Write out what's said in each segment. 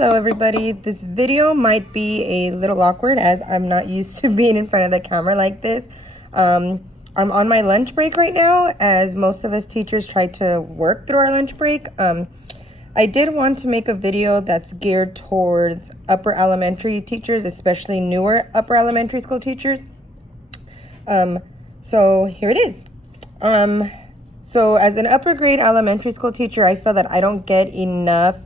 Hello everybody. This video might be a little awkward as I'm not used to being in front of the camera like this. I'm on my lunch break right now, as most of us teachers try to work through our lunch break. I did want to make a video that's geared towards upper elementary teachers, especially newer upper elementary school teachers. So here it is. So as an upper grade elementary school teacher, I feel that I don't get enough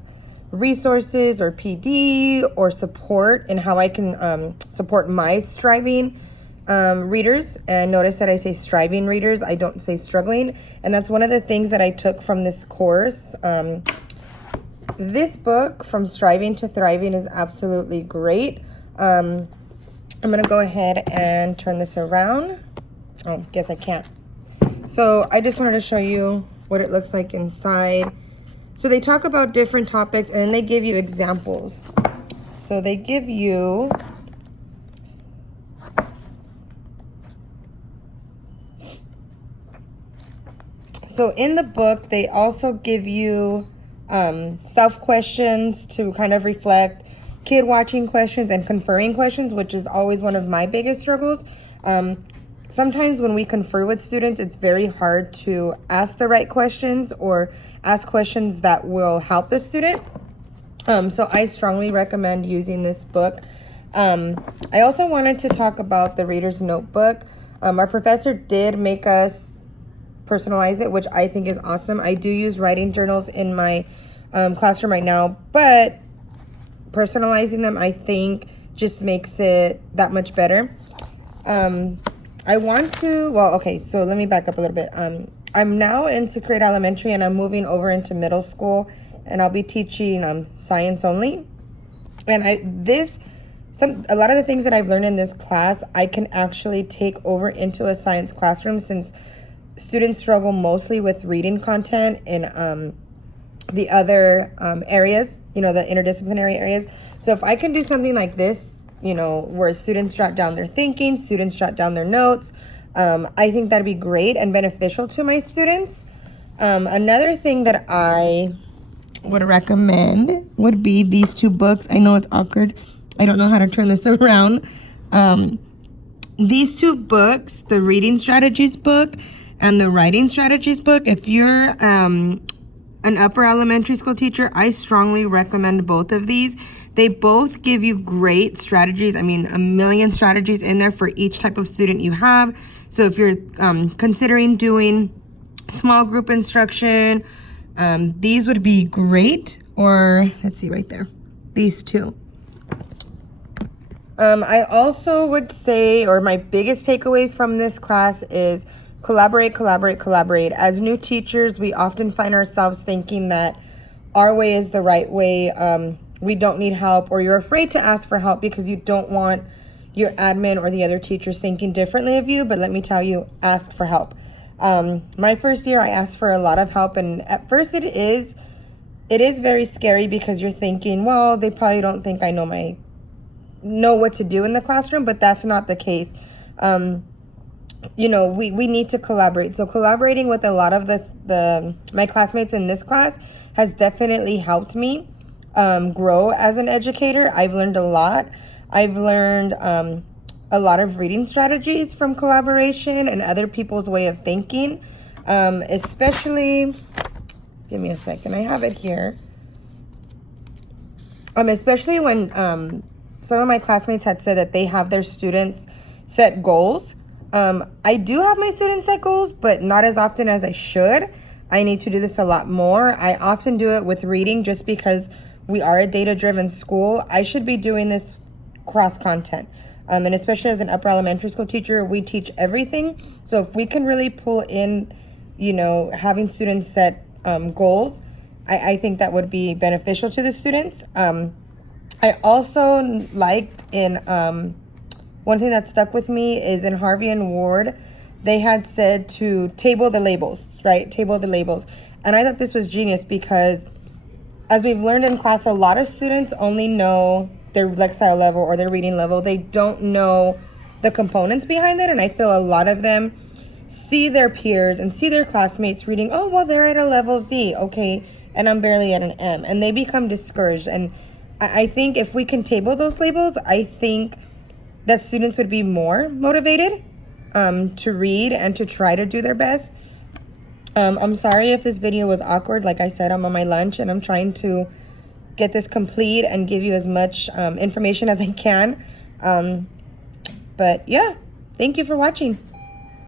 resources or PD or support in how I can support my striving readers. And notice that I say striving readers, I don't say struggling. And that's one of the things that I took from this course. This book, From Striving to Thriving, is absolutely great. I'm gonna go ahead and turn this around. Oh, guess I can't. So I just wanted to show you what it looks like inside. So they talk about different topics and then they give you examples. So they give you in the book, they also give you self-questions to kind of reflect, kid watching questions, and conferring questions, which is always one of my biggest struggles. Sometimes when we confer with students, it's very hard to ask the right questions or ask questions that will help the student. So I strongly recommend using this book. I also wanted to talk about the Reader's Notebook. Our professor did make us personalize it, which I think is awesome. I do use writing journals in my classroom right now, but personalizing them, I think, just makes it that much better. I want to, so let me back up a little bit. I'm now in 6th grade elementary and I'm moving over into middle school, and I'll be teaching science only. And a lot of the things that I've learned in this class, I can actually take over into a science classroom, since students struggle mostly with reading content in the other areas, the interdisciplinary areas. So if I can do something like this, where students jot down their thinking, students jot down their notes, I think that'd be great and beneficial to my students. Another thing that I would recommend would be these two books. I know it's awkward. I don't know how to turn this around. These two books, the Reading Strategies book and the Writing Strategies book, if you're an upper elementary school teacher, I strongly recommend both of these. They both give you great strategies. I mean, a million strategies in there for each type of student you have. So if you're considering doing small group instruction, these would be great. Or let's see right there, these two. I also would say, or my biggest takeaway from this class is collaborate, collaborate, collaborate. As new teachers, we often find ourselves thinking that our way is the right way. We don't need help, or you're afraid to ask for help because you don't want your admin or the other teachers thinking differently of you. But let me tell you, ask for help. My first year, I asked for a lot of help, and at first it is very scary because you're thinking, well, they probably don't think I know what to do in the classroom, but that's not the case. We need to collaborate. So collaborating with a lot of my classmates in this class has definitely helped me grow as an educator. I've learned a lot. I've learned a lot of reading strategies from collaboration and other people's way of thinking. Especially, give me a second, I have it here. Especially when some of my classmates had said that they have their students set goals. I do have my students set goals, but not as often as I should. I need to do this a lot more. I often do it with reading just because we are a data-driven school. I should be doing this cross-content. And especially as an upper elementary school teacher, we teach everything. So if we can really pull in, having students set goals, I think that would be beneficial to the students. I also liked in... one thing that stuck with me is in Harvey and Ward, they had said to table the labels, right? Table the labels. And I thought this was genius because as we've learned in class, a lot of students only know their lexile level or their reading level. They don't know the components behind it. And I feel a lot of them see their peers and see their classmates reading, oh, well, they're at a level Z, okay, and I'm barely at an M. And they become discouraged. And I think if we can table those labels, I think that students would be more motivated to read and to try to do their best. I'm sorry if this video was awkward. Like I said, I'm on my lunch and I'm trying to get this complete and give you as much information as I can. But yeah, thank you for watching.